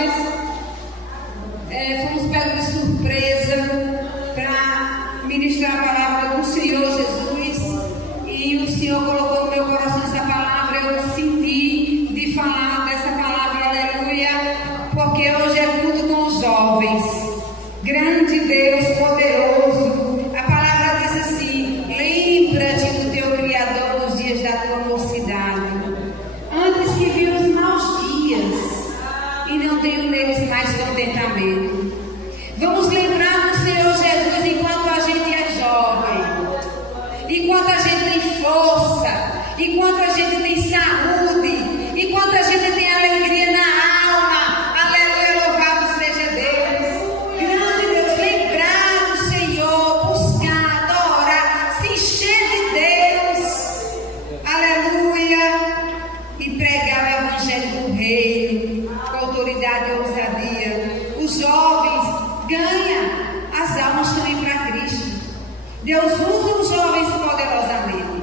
nós fomos pegos de surpresa para ministrar a palavra do Senhor Jesus, e o Senhor colocou no meu coração essa palavra. Eu senti de falar dessa palavra, aleluia, porque hoje é culto com os jovens. Grande Deus, poderoso. A palavra diz assim: lembra-te do teu Criador nos dias da tua mocidade, antes que viu os maus dias, e não tenho neles mais contentamento. Vamos lembrar do Senhor Jesus enquanto a gente é jovem, enquanto a gente tem força, enquanto a gente tem saúde, enquanto a gente tem alegria na alma. Aleluia, louvado seja Deus. Grande Deus, lembrar do Senhor, buscar, adorar, se encher de Deus. Aleluia. E pregar o evangelho do reino com autoridade e ousadia. Os jovens ganham as almas também para Cristo. Deus usa os jovens poderosamente.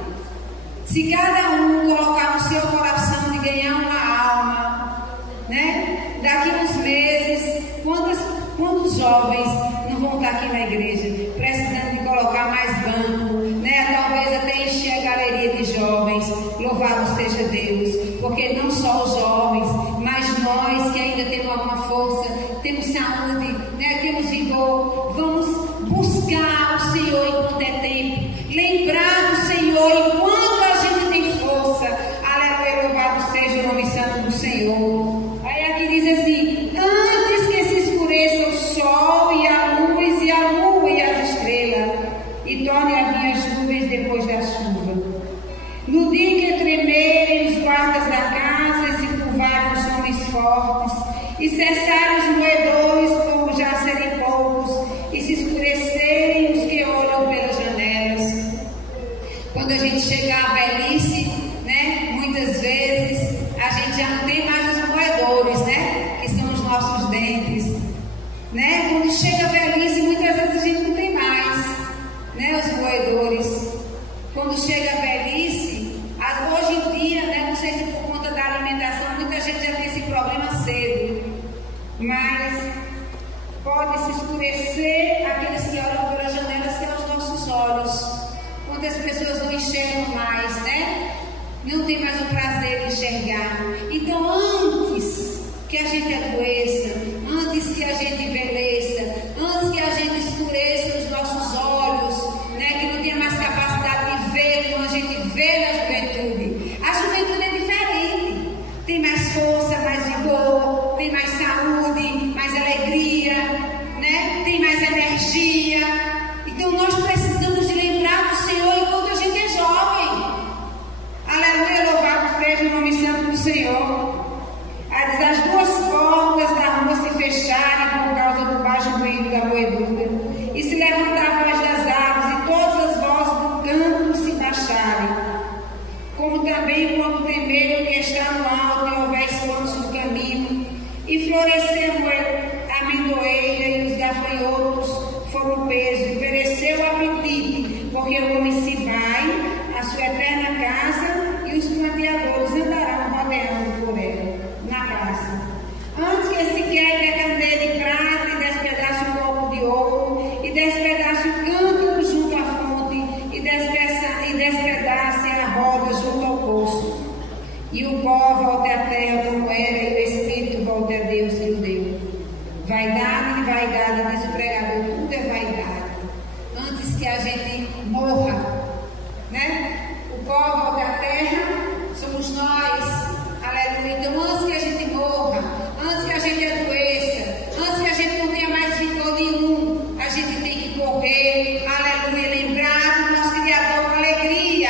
Se cada um colocar no seu coração de ganhar uma alma, né? Daqui uns meses, quantos jovens não vão estar aqui na igreja precisando de colocar mais banco, né? Talvez até encher a galeria de jovens. Louvado seja Deus, porque não só os jovens, mas nós que ainda temos alguma força, temos saúde, né? Temos vigor, vamos buscar o Senhor enquanto é tempo, lembrar do Senhor enquanto a gente tem força. Aleluia, louvado seja o nome santo do Senhor. Aí aqui diz assim: antes que se escureça o sol e a luz e a lua e as estrelas, e torne a vir as nuvens depois da chuva, no dia que tremerem os guardas da casa e se curvarem os homens fortes, e cessarem os moedores por já serem poucos, e se escurecerem os que olham pelas janelas. Quando a gente chegar à velhice, né, muitas vezes a gente já não tem mais os moedores, né, que são os nossos dentes, né? Quando chega a velhice, muitas vezes a gente não tem mais, né, os moedores. Quando chega a velhice, hoje em dia, né, não sei se por conta da alimentação, muita gente já tem esse problema cedo, mas pode se escurecer aqueles que olham pelas janelas, que são os nossos olhos. Quantas pessoas não enxergam mais, né? Não tem mais o prazer de enxergar. Então, antes que a gente adoeça, antes que a gente envelheça, antes que a gente escureça os nossos olhos, né, que não tenha mais capacidade de ver como a gente vê na juventude. A juventude é diferente. Tem mais força, mais vigor, tem mais saúde, mais alegria, né? Tem mais energia. Então nós precisamos de lembrar do Senhor enquanto a gente é jovem. Aleluia, louvado seja o nome santo do Senhor. As duas portas da rua se fecharem por causa do baixo ruído da moedura, e se levantar a voz das árvores, e todas as vozes do campo se baixarem, como também quando tremer o que está no alto e houver esforço no caminho, e florescer a amendoeira e os gafanhotos foram peso, e pereceu o apetite, porque o homem se vai à sua eterna casa, e os planteadores andarão rodeando por ela, na praça. Antes que se quebre a candeia de prata, e despedace um copo de ouro, e despedace o cântaro junto à fonte, e despedace a roda junto ao poço, e o pó volte à terra como era, e o Espírito volte a Deus que o deu. Vaidade, diz o pregador, tudo é vaidade. Antes que a gente morra, né? O pó volte à terra, somos nós. Aleluia. Então, antes que a gente morra, antes que a gente adoeça, antes que a gente não tenha mais vigor nenhum, a gente tem que correr, aleluia, lembrar do nosso Criador com alegria,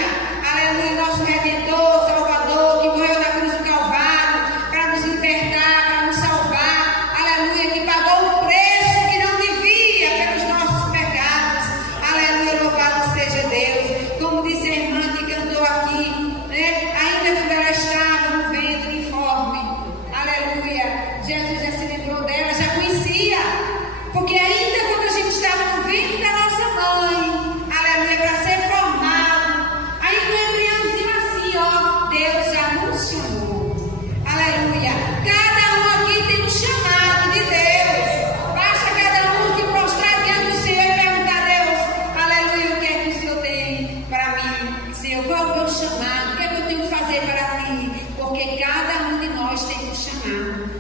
aleluia, nosso Redentor, Salvador, que morreu na cruz do Calvário para nos libertar, para nos salvar, aleluia, que pagou o preço que não devia pelos nossos pecados, aleluia, louvado seja Deus. Como disse a irmã que cantou aqui, né? Ainda quando ela estava no ventre informe, aleluia, Jesus já se lembrou dela, já conhecia, porque ainda quando a gente estava no ventre da nossa mãe, aleluia, para ser formado, aí no embriãozinho assim, ó, Deus já nos chamou, aleluia. Cada um aqui tem um chamado. chamado.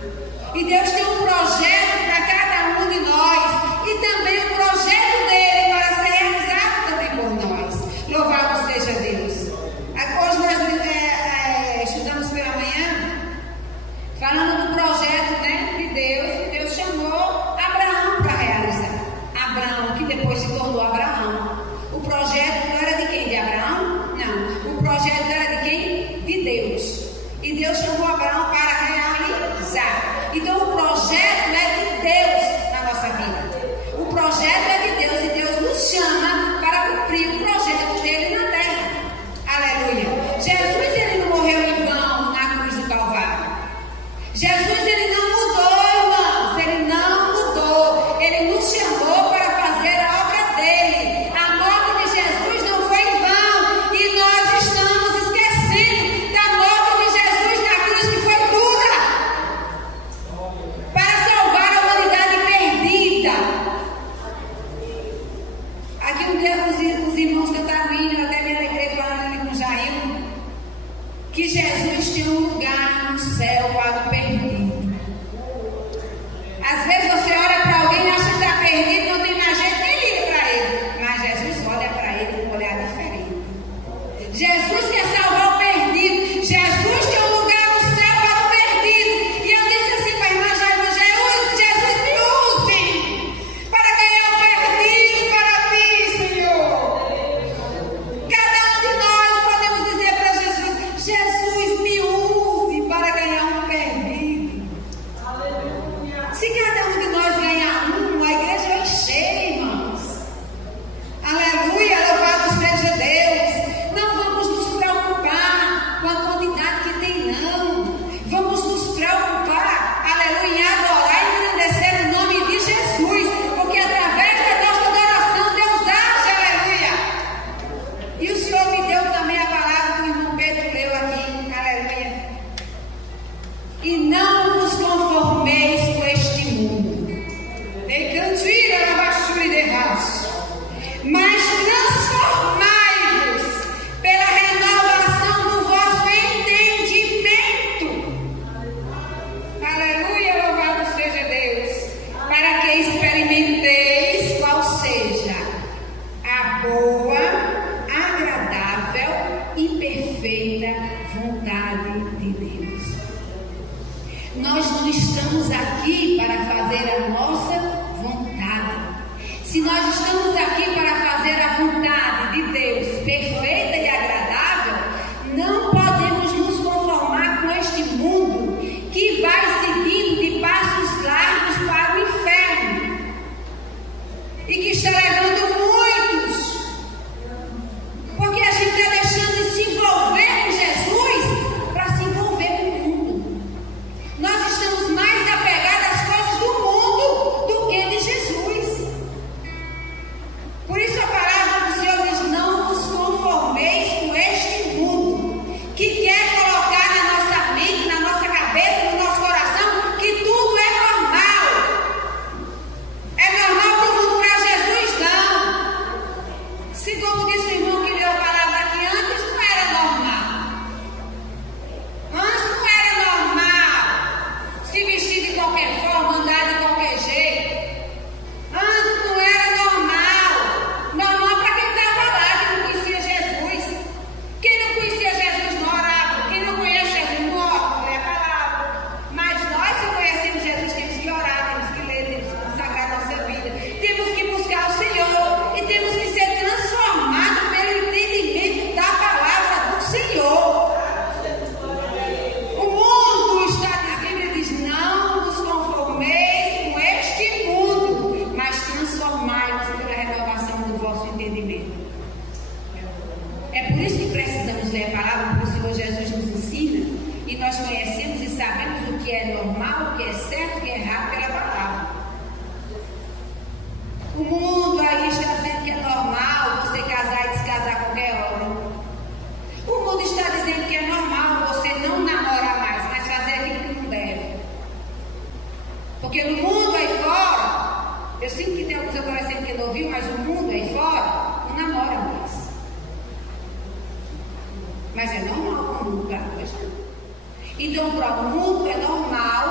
E Deus tem um projeto para cada um de nós. E também o projeto dele para ser realizado também por nós. Louvado seja Deus. Hoje nós estudamos pela manhã, falando do projeto, né, de Deus. E Deus chamou Abraão para realizar. Abraão, que depois se tornou Abraão. O projeto não era de quem? De Abraão? Não. O projeto era de quem? De Deus. E Deus chamou Abraão para realizar. Então o projeto é de Deus na nossa vida. O projeto é de Deus e Deus nos chama para cumprir o projeto dele na terra. Aleluia. Jesus, ele não morreu em vão na cruz do Calvário. Jesus, ele não mudou, irmãos. Ele não mudou. Ele nos chamou para fazer a obra dele. A morte de Jesus não foi em vão. E nós estamos esquecendo da morte de Jesus na cruz, que foi dura, para salvar a humanidade perdida. Aqui um dia os irmãos cantaram hino, até me alegrei falando ali com o Jair, que Jesus tem um lugar no céu para o perdido. Às vezes você olha para alguém e acha que está perdido, não tem mais jeito, nem liga para ele. Mas Jesus olha para ele com um olhar diferente. Jesus quer salvar o perdido. Jesus tem um lugar no céu para o perdido. E eu disse assim para a irmã Jair: Jesus, me use para ganhar o perdido para ti, Senhor. Cada um de nós podemos dizer para Jesus: Jesus, me use para ganhar um perdido. Se cada um de nós ganhar um, a igreja vai cheia, irmãos. Aleluia, louvado seja Deus. Não vamos nos preocupar com a quantidade que tem, não. Vamos nos preocupar, aleluia, em adorar e engrandecer o nome de Jesus, porque através da nossa adoração Deus age, aleluia. E o Senhor me deu também a palavra que o irmão Pedro leu aqui, aleluia. E não vos conformeis com este mundo, mas transformai-vos pela renovação do vosso entendimento. Aleluia, louvado seja Deus. Para que experimenteis qual seja a boa, agradável e perfeita vontade de Deus. Nós não estamos aqui para fazer a nossa vontade. Se nós estamos aqui para fazer a vontade de Deus perfeita e agradável, não podemos nos conformar com este mundo que vai seguindo de passos largos para o inferno e que está levando muitos, porque a gente está deixando de se envolver com Jesus para se envolver com o mundo. Nós estamos mais apegados às coisas do mundo do que de Jesus. Por isso a palavra do Senhor diz: não vos conformeis com este mundo, que quer colocar na nossa mente, na nossa cabeça, no nosso coração, que tudo é normal. É normal para o mundo, para Jesus não. Se, como disse o irmão que leu a palavra aqui, antes não era normal. Antes não era normal se vestir de qualquer forma, andar de qualquer jeito. Antes não era normal. Normal para quem estava lá, que não conhecia Jesus. Quem não conhecia Jesus não orava. Quem não conhece Jesus não ora, não lê a palavra. Mas nós, se conhecemos Jesus, temos que orar, temos que ler, temos que consagrar nossa vida. Temos que buscar o Senhor e temos que ser transformados pelo entendimento da palavra do Senhor. O mundo está dizendo, ele diz: não vos conformeis com este mundo, mas transformai-vos pela renovação do vosso entendimento. É por isso que precisamos ler a palavra, porque o Senhor Jesus nos ensina, e nós conhecemos e sabemos o que é normal, o que é certo, o que é errado pela palavra. O mundo aí está dizendo que é normal você casar e descasar a qualquer hora. O mundo está dizendo que é normal você não namorar mais, mas fazer aquilo que não deve. Porque no mundo aí fora, eu sinto que tem alguns adolescentes que não ouviu, mas o mundo aí fora não namora mais. Mas é normal o mundo para hoje. Então, para o mundo é normal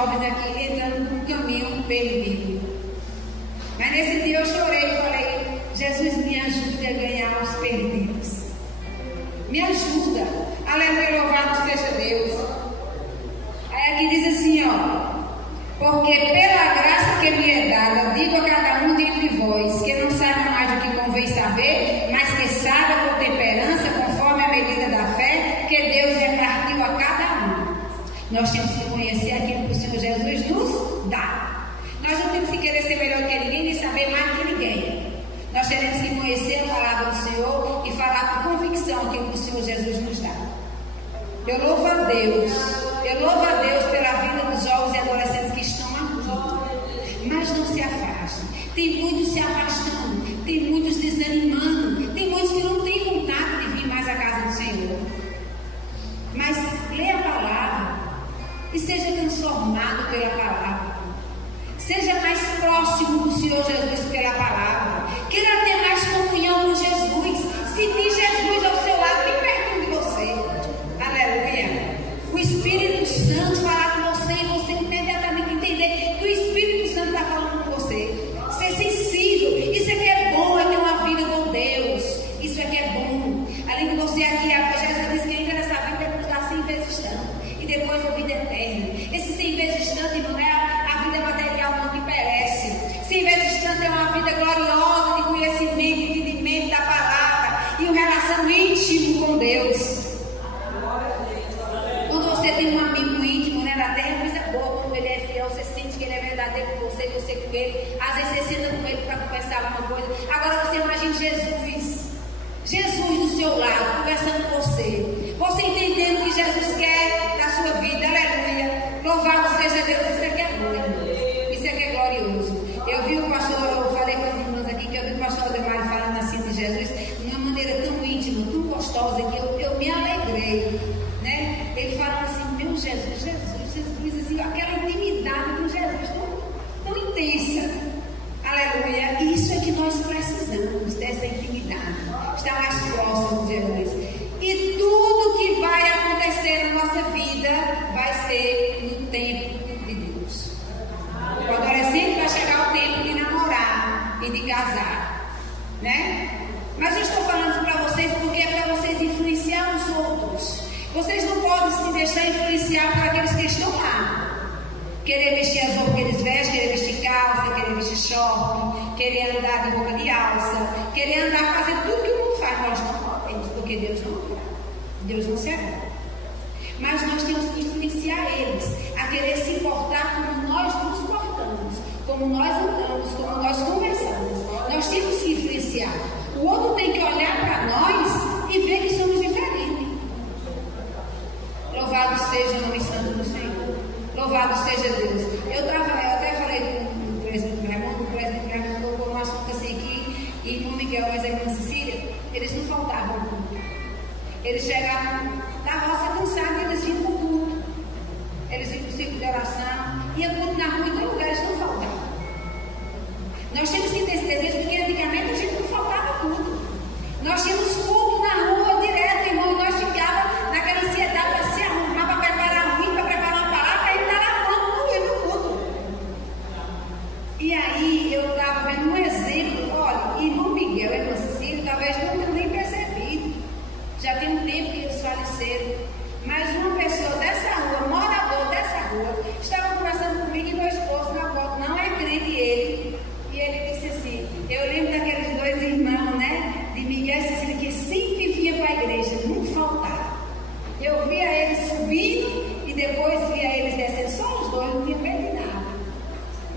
jovens aqui entrando num caminho perdido. Mas nesse dia eu chorei e falei: Jesus, me ajude a ganhar os perdidos. Me ajuda. Aleluia, louvado seja Deus. Aí aqui diz assim, ó: porque pela graça que me é dada, digo a cada um dentre vós, que não saiba mais do que convém saber, mas que saiba com temperança, conforme a medida da fé, que Deus repartiu a cada um. Nós temos que conhecer aquilo que o Senhor Jesus nos dá. Nós não temos que querer ser melhor que ninguém, nem saber mais que ninguém. Nós teremos que conhecer a palavra do Senhor e falar com convicção aquilo que o Senhor Jesus nos dá. Eu louvo a Deus pela vida dos jovens e adolescentes que estão aqui. Mas não se afastem. Tem muitos se afastando, tem muitos desanimando, tem muitos que não têm vontade de vir mais à casa do Senhor. Mas lê a palavra e seja transformado pela palavra. Seja mais próximo do Senhor Jesus pela palavra. Queira ter mais comunhão com Jesus. Se tem Jesus ao seu lado, bem perto de você. Aleluia. O Espírito Santo falar com você e você imediatamente entender que o Espírito Santo está falando com você. Ser sensível. Isso é que é bom, é ter uma vida com Deus. Isso é que é bom. Além de você aqui, a Jesus diz que entra nessa vida é buscar 100 vezes tanto. E depois a vida eterna. Esse 100 vezes tanto, irmão, é a vida material não que perece. 100 vezes tanto é uma vida gloriosa de conhecimento, de entendimento da palavra e um relação íntimo com Deus. Quando você tem um amigo íntimo, né, na terra, coisa boa. Quando ele é fiel, você sente que ele é verdadeiro com você, você com ele. Às vezes você senta com ele para conversar alguma coisa. Agora você imagina Jesus do seu lado, conversando com você. Você entendendo o que Jesus quer da sua vida. Aleluia. Louvado seja Deus. Isso aqui é bom. Isso aqui é glorioso. Eu vi o pastor, eu falei com as irmãs aqui, que eu vi o pastor Ademar falando assim de Jesus de uma maneira tão íntima, tão gostosa, que eu me alegrei, né? Ele falando assim: meu Jesus, assim, aquela intimidade com Jesus tão intensa. Aleluia. Isso é que nós precisamos, dessa intimidade, estar mais próximo de Jesus. E tudo que vai acontecer na nossa vida vai ser no tempo de Deus. O adolescente vai chegar o tempo de namorar e de casar, né? Mas eu estou falando para vocês porque é para vocês influenciar os outros. Vocês não podem se deixar influenciar por aqueles que estão lá. Querer vestir as roupas que eles vestem, querer vestir calça, querer vestir short, querer andar de roupa de alça, querer andar fazendo tudo que o mundo faz. Nós não podemos, porque Deus não quer. Deus não se agrada. Mas nós temos que influenciar eles a querer se importar como nós nos portamos, como nós andamos, como nós conversamos. Nós temos que influenciar. O outro tem que olhar para nós e ver que somos diferentes. Louvado seja o nome santo do Senhor. Louvado seja Deus. Eu até falei com o presidente Raimundo, colocou um assunto assim aqui, e com o Miguel, mas a irmã Cecília, eles não faltavam ao culto. Eles chegavam da roça cansados e eles vinham para o culto. Eles vinham para o ciclo de oração, iam culto na rua, em todo lugar, eles não faltavam. Nós temos que ter esse desejo, porque antigamente a gente não faltava culto. Nós tínhamos culto na rua direto, irmão, e nós ficávamos naquela ansiedade para se arrumar, para preparar muito, para preparar uma palavra, para ir estar na pronto no meio do culto. E aí eu estava vendo um exemplo, olha, irmão Miguel e irmã Cecília, talvez não tenham nem percebido. Já tem um tempo que eles faleceram. Mas uma pessoa dessa rua, morador dessa rua, estava conversando comigo e meu esposo na volta, não é crente ele. E ele disse assim, eu lembro daqueles dois irmãos, né? De Miguel e Cecília, que sempre vinha para a igreja, nunca faltava. Eu via eles subindo e depois via eles descendo, só os dois, não tinha medo de nada.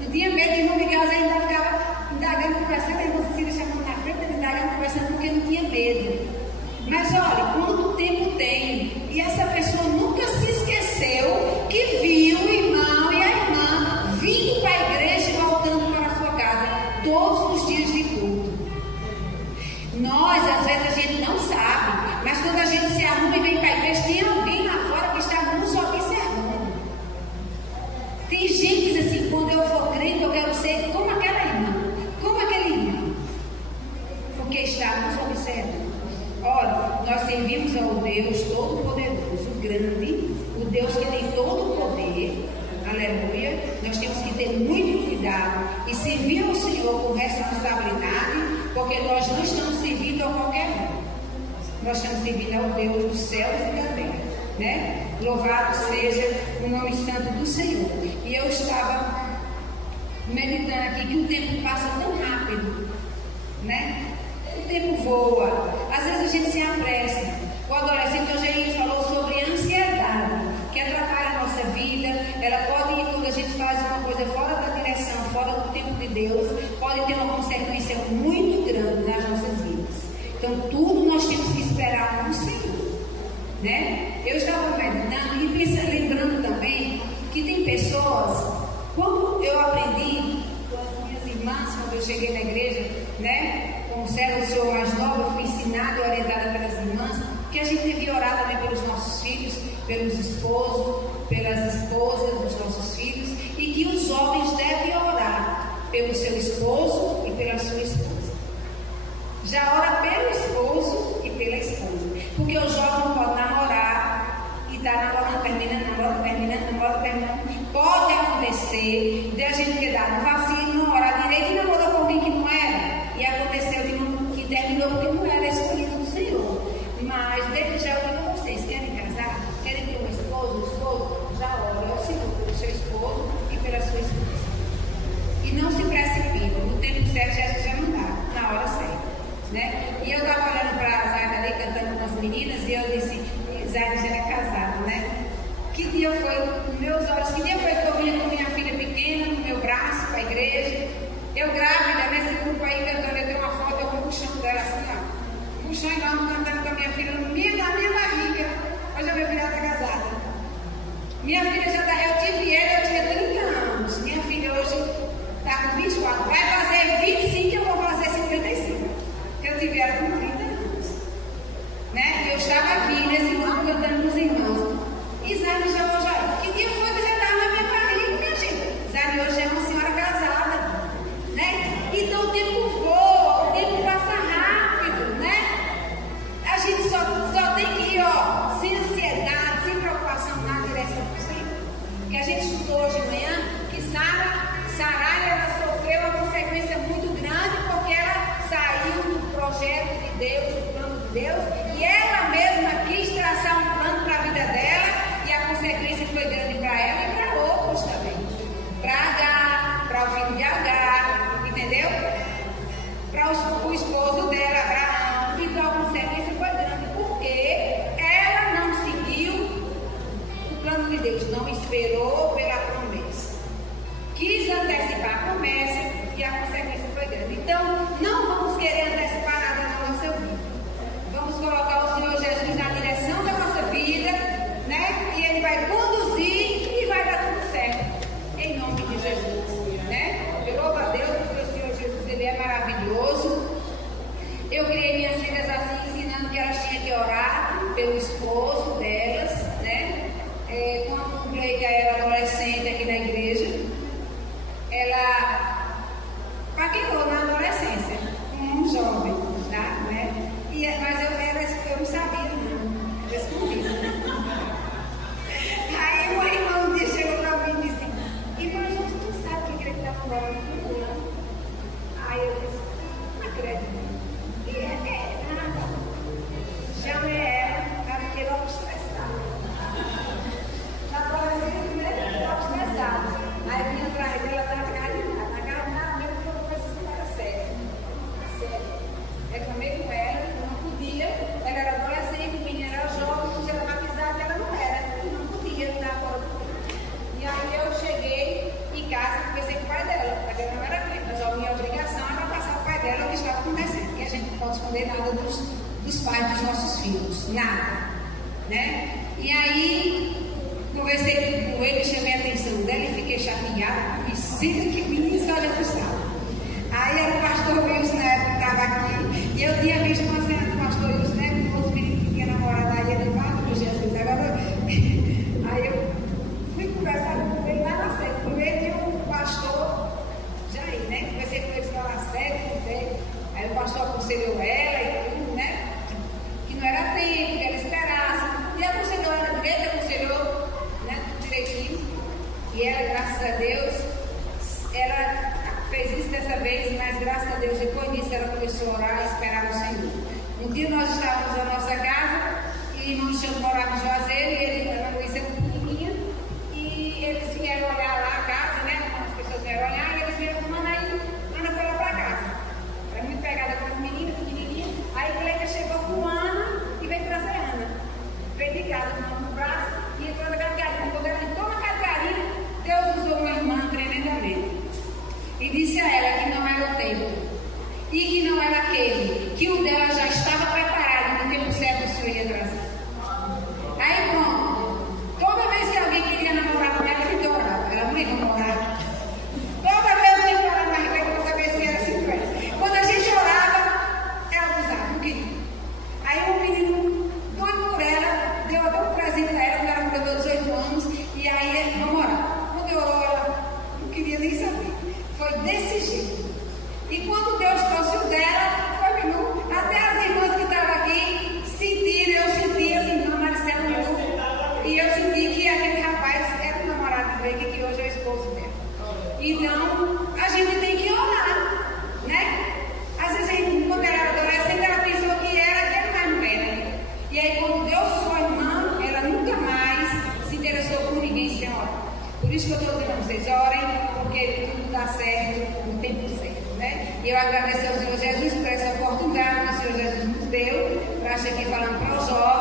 Não tinha medo, o irmão Miguel ainda ficava indagando, conversando, a irmã Cecília chamando na frente, indagando, conversando, porque não tinha medo. Mas olha, quanto tempo tem? E essa pessoa nunca se esqueceu que viu o irmão e a irmã vindo para a igreja e voltando para a sua casa todos os dias de culto. Nós, às vezes, a gente não sabe, mas quando a gente se arruma e vem para a igreja, tem alguém lá fora que está nos observando. Tem gente que diz assim, quando eu for crente, eu quero ser como aquela irmã, como aquele irmão, porque está nos observando. Olha, nós servimos ao Deus Todo-Poderoso, o grande, o Deus que tem todo o poder, aleluia, nós temos que ter muito cuidado e servir ao Senhor com responsabilidade, porque nós não estamos servindo a qualquer um, nós estamos servindo ao Deus dos céus e da terra, né? Louvado seja o nome santo do Senhor. E eu estava meditando aqui que o tempo passa tão rápido, né? O tempo voa, às vezes a gente se apressa. O adolescente hoje falou sobre ansiedade, que atrapalha a nossa vida. Ela pode, quando a gente faz uma coisa fora da direção, fora do tempo de Deus, pode ter uma consequência muito grande nas nossas vidas. Então tudo nós temos que esperar no Senhor, né? Eu estava meditando e lembrando também que tem pessoas, quando eu aprendi com as minhas irmãs, quando eu cheguei na igreja, né? Como serva do Senhor mais nova, eu fui ensinada e orientada pelas irmãs, que a gente devia orar também pelos nossos filhos, pelos esposos, pelas esposas dos nossos filhos, e que os jovens devem orar pelo seu esposo e pela sua esposa. Já ora pelo esposo e pela esposa, porque o jovem não pode namorar e está namorando, terminando. Pode acontecer de a gente ter dado um vacilo, não orar direito e namorou com alguém que não era, e aconteceu que terminou porque não era escolhido do Senhor. Mas desde já eu digo a vocês, querem casar? Querem ter um esposo? Já ore ao Senhor pelo seu esposo e pela sua esposa. E não se precipitem, no tempo certo já não dá, na hora certa, né? E eu estava olhando para a Zaida ali, cantando com as meninas, e eu disse, Zaida já é casada, né? Que dia foi, nos meus olhos, que dia foi que eu vinha com minha filha pequena no meu braço para a igreja? Eu grávida, nesse grupo aí cantando, eu tenho uma foto, eu com o puxão dela assim, ó. Puxão enorme, cantando com a minha filha na minha barriga. Hoje a minha filha está casada. Minha filha já está, eu tive ela, eu tinha 30 anos. Minha filha hoje está com 24. Vai fazer 25 e eu vou fazer 55. Eu tive ela com 30 anos. Né? E eu estava aqui nesse grupo cantando com os irmãos. E Zane já hoje, que dia foi que você estava na minha barriga, minha gente? Zane hoje é uma senhora casada, né? Então o tempo voa, o tempo passa rápido, né? A gente só tem que ir, ó, sem ansiedade, sem preocupação na direção do Senhor. Que a gente estudou hoje de manhã que Sarai, ela sofreu uma consequência muito grande porque ela saiu do projeto de Deus, do plano de Deus, e ela mesma quis traçar um plano para a vida dela. A consequência foi grande para ela e para outros também. Para Agar, para o filho de Agar, entendeu? Para o esposo dela, Abraão. Então a consequência foi grande porque ela não seguiu o plano de Deus, não esperou pela promessa. Quis antecipar a promessa e a consequência foi grande. Então não vamos querer antecipar nada na nossa vida. Vamos colocar o Senhor Jesus na direção da nossa vida, né? E Ele vai conduzir e vai dar tudo certo, em nome de Jesus, né? Eu louvo a Deus porque o Senhor Jesus, Ele é maravilhoso. Eu criei minhas filhas assim, ensinando que elas tinham que orar pelo esposo delas, né? Quando o Cleiton era adolescente aqui na igreja, ela paquerou na adolescência, um jovem, tá? Né? Mas eu não sabia, não, eu escondi. Aí uma irmã um dia chegou para mim e disse, irmã, a gente não sabe o que ele está falando, não. Aí eu disse, não acredito. E nada. Chama ela, porque ela é estressada. Na adolescência, né? Ela é estressada. Aí eu vinha atrás dela, ela estava agarrada mesmo, porque eu pensei que era sério. Reclamei com ela, eu não podia. Ela era adolescente, o menino era jovem, podia ela batizar, ela não era. Não podia estar fora do tempo. E aí eu cheguei em casa e conversei com o pai dela. O pai dela não era crente, mas a minha obrigação era passar ao pai dela o que estava acontecendo. Porque a gente não pode esconder nada dos pais dos nossos filhos. Nada. Né? E aí conversei com ele, chamei a atenção dela e fiquei chateada. E sinto que menino só olha para o céu. Aí era o pastor Wilson, né, que estava aqui, e eu tinha visto uma cena do pastor Wilson, né, com outro menino que tinha namorado, aí ele falou, Jesus, agora. Aí eu fui conversar com ele lá na sede. Primeiro tinha um pastor, Jair, né, conversei com ele lá na sede, aí o pastor aconselhou ela e tudo, né, que não era tempo, que ela esperasse, e aconselhou ela direito, aconselhou, né, tudo direitinho, e ela começou a orar e esperar o Senhor. Um dia nós estávamos na nossa casa e irmão Alexandre morava em Juazeiro e ele, a Ana Luísa, era pequenininha, e eles vieram olhar lá a casa, né? As pessoas vieram olhar e eles vieram com Ana aí. Ana foi lá para casa. Era muito pegada com as meninas, pequenininha. Aí Cleita chegou com Ana e veio trazer Ana. Veio de casa, com a mão no braço e entrou na Catarina. Quando ela entrou na Catarina, Deus usou uma irmã tremendamente. E disse a ela que não era o tempo. E que não era aquele. Que o dela já estava preparado. No tempo certo o Senhor ia trazer. Aí pronto. Toda vez que alguém queria namorar com ela, ela ficou orava. Ela não ia namorar. Toda vez eu tinha que orar na Rebeca para saber se era assim pra ela. Quando a gente orava, ela usava, não queria. Aí um menino doido por ela, deu até um presente a ela, quando ela completou 18 anos, e aí ele namorava. Quando eu orou, ela não queria nem saber. Foi desse jeito. E quando Deus trouxe o dela, foi Milu. Até as irmãs que estavam aqui sentiram, eu senti as irmãs Maricela Milu. E eu senti que aquele rapaz era o namorado dele, que hoje é o esposo dela. Então, a gente tem que orar, né? Às vezes, a gente, quando ela era adolescente, ela pensou que era aquele, mas não era. E aí, quando Deus usou a irmã, ela nunca mais se interessou por ninguém sem orar. Por isso que eu estou dizendo a vocês, orem, porque tudo dá certo no tempo certo, né? E eu agradeço ao Senhor Jesus por essa oportunidade que o Senhor Jesus nos deu, para estar aqui falando para os jovens.